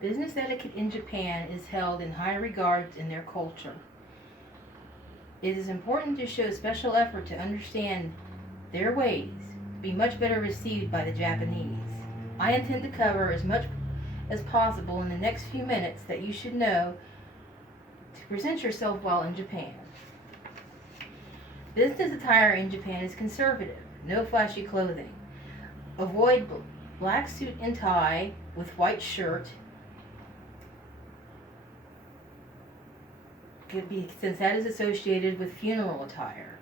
Business etiquette in Japan is held in high regard in their culture. It is important to show special effort to understand their ways, to be much better received by the Japanese. I intend to cover as much as possible in the next few minutes that you should know to present yourself well in Japan. Business attire in Japan is conservative, no flashy clothing. Avoid black suit and tie with white shirt, since that is associated with funeral attire.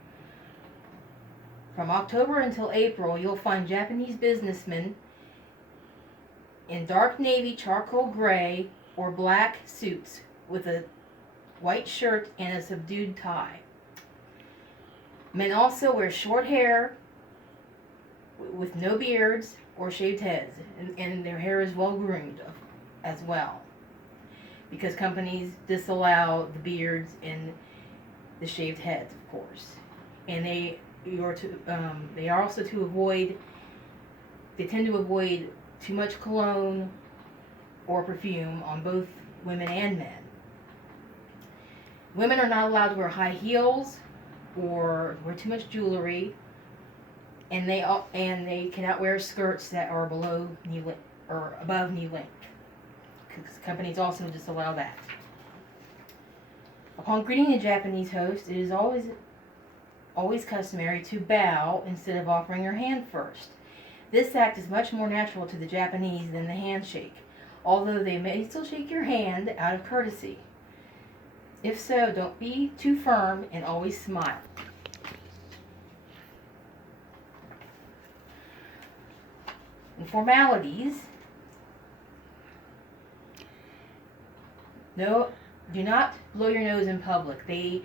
From October until April, you'll find Japanese businessmen in dark navy, charcoal gray, or black suits with a white shirt and a subdued tie. Men also wear short hair with no beards or shaved heads, and their hair is well groomed as well, because companies disallow the beards and the shaved heads, of course. And they are also to avoid. They tend to avoid too much cologne or perfume on both women and men. Women are not allowed to wear high heels or wear too much jewelry, and they cannot wear skirts that are below knee length or above knee length. Because companies also disallow that. Upon greeting a Japanese host, it is always customary to bow instead of offering your hand first. This act is much more natural to the Japanese than the handshake, although they may still shake your hand out of courtesy. If so, don't be too firm and always smile. And formalities. No, do not blow your nose in public. The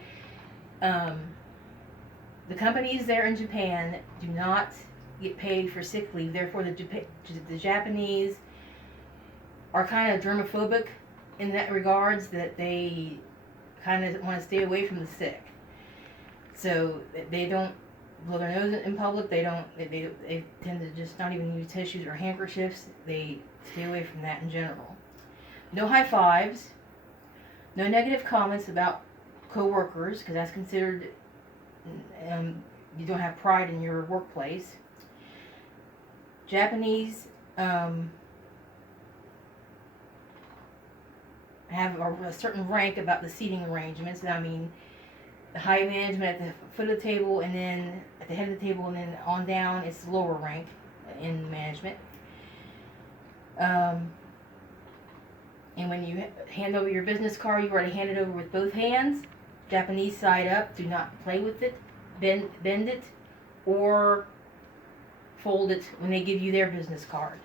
companies there in Japan do not get paid for sick leave. Therefore, the Japanese are kind of germophobic in that regards, that they kind of want to stay away from the sick. So they don't blow their nose in public. They tend to just not even use tissues or handkerchiefs. They stay away from that in general. No high fives. No negative comments about co-workers, because that's considered you don't have pride in your workplace. Japanese have a certain rank about the seating arrangements. I mean, the high management at the foot of the table, and then at the head of the table, and then on down, it's the lower rank in management. And when you hand over your business card, you are to hand it over with both hands, Japanese side up. Do not play with it, bend it, or fold it when they give you their business card.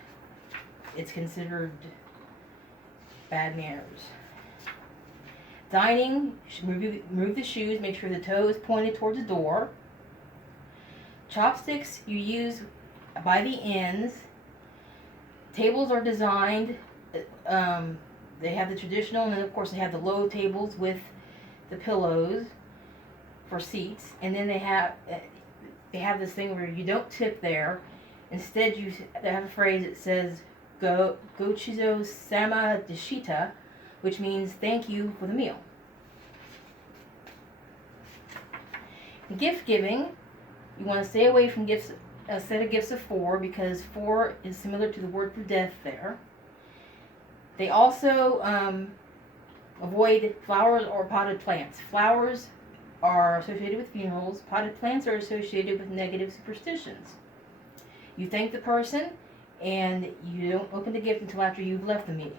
It's considered bad manners. Dining, remove the shoes, make sure the toe is pointed towards the door. Chopsticks you use by the ends. Tables are designed, they have the traditional, and then of course they have the low tables with the pillows for seats, and then they have this thing where you don't tip there. Instead, they have a phrase that says "Gochizo sama deshita," which means thank you for the meal. Gift giving, you want to stay away from gifts, a set of gifts of 4, because 4 is similar to the word for death there. They also avoid flowers or potted plants. Flowers are associated with funerals. Potted plants are associated with negative superstitions. You thank the person, and you don't open the gift until after you've left the meeting.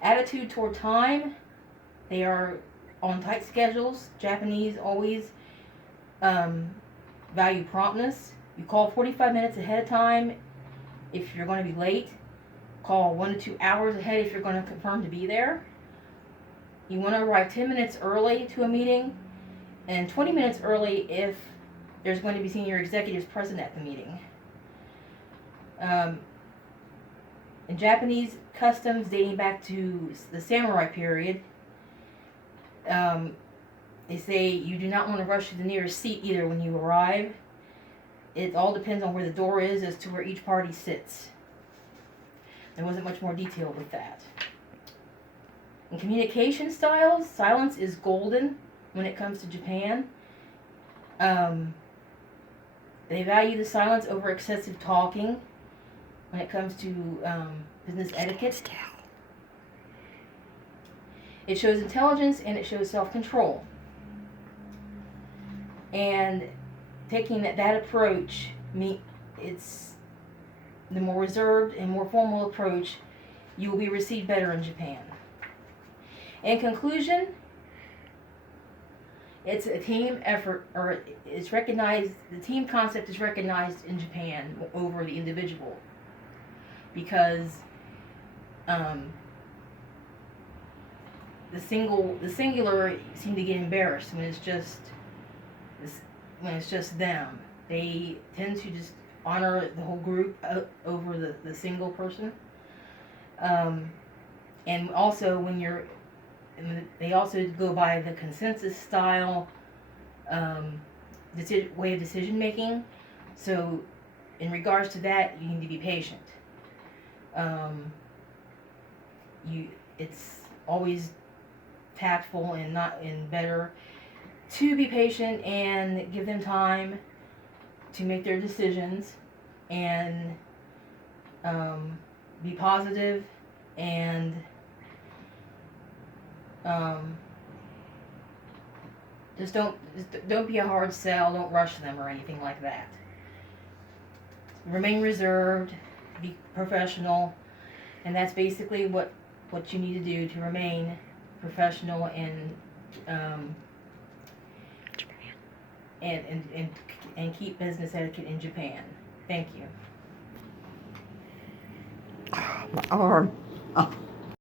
Attitude toward time. They are on tight schedules. Japanese always value promptness. You call 45 minutes ahead of time if you're going to be late. Call 1 to 2 hours ahead if you're going to confirm to be there. You want to arrive 10 minutes early to a meeting, and 20 minutes early if there's going to be senior executives present at the meeting. In Japanese customs dating back to the samurai period, they say you do not want to rush to the nearest seat either when you arrive. It all depends on where the door is as to where each party sits. There wasn't much more detail with that. In communication styles, silence is golden when it comes to Japan. They value the silence over excessive talking when it comes to business etiquette. It shows intelligence and it shows self-control. And taking that approach, it's the more reserved and more formal approach, you will be received better in Japan. In conclusion, it's a team effort, or it's recognized, the team concept is recognized in Japan over the individual, because the singular seem to get embarrassed when it's just them. They tend to just honor the whole group over the single person. And also they also go by the consensus style way of decision making. So in regards to that, you need to be patient. It's always tactful and better to be patient and give them time to make their decisions, and be positive, and just don't be a hard sell. Don't rush them or anything like that. Remain reserved, be professional, and that's basically what you need to do to remain professional and keep business etiquette in Japan. Thank you. My arm. Oh.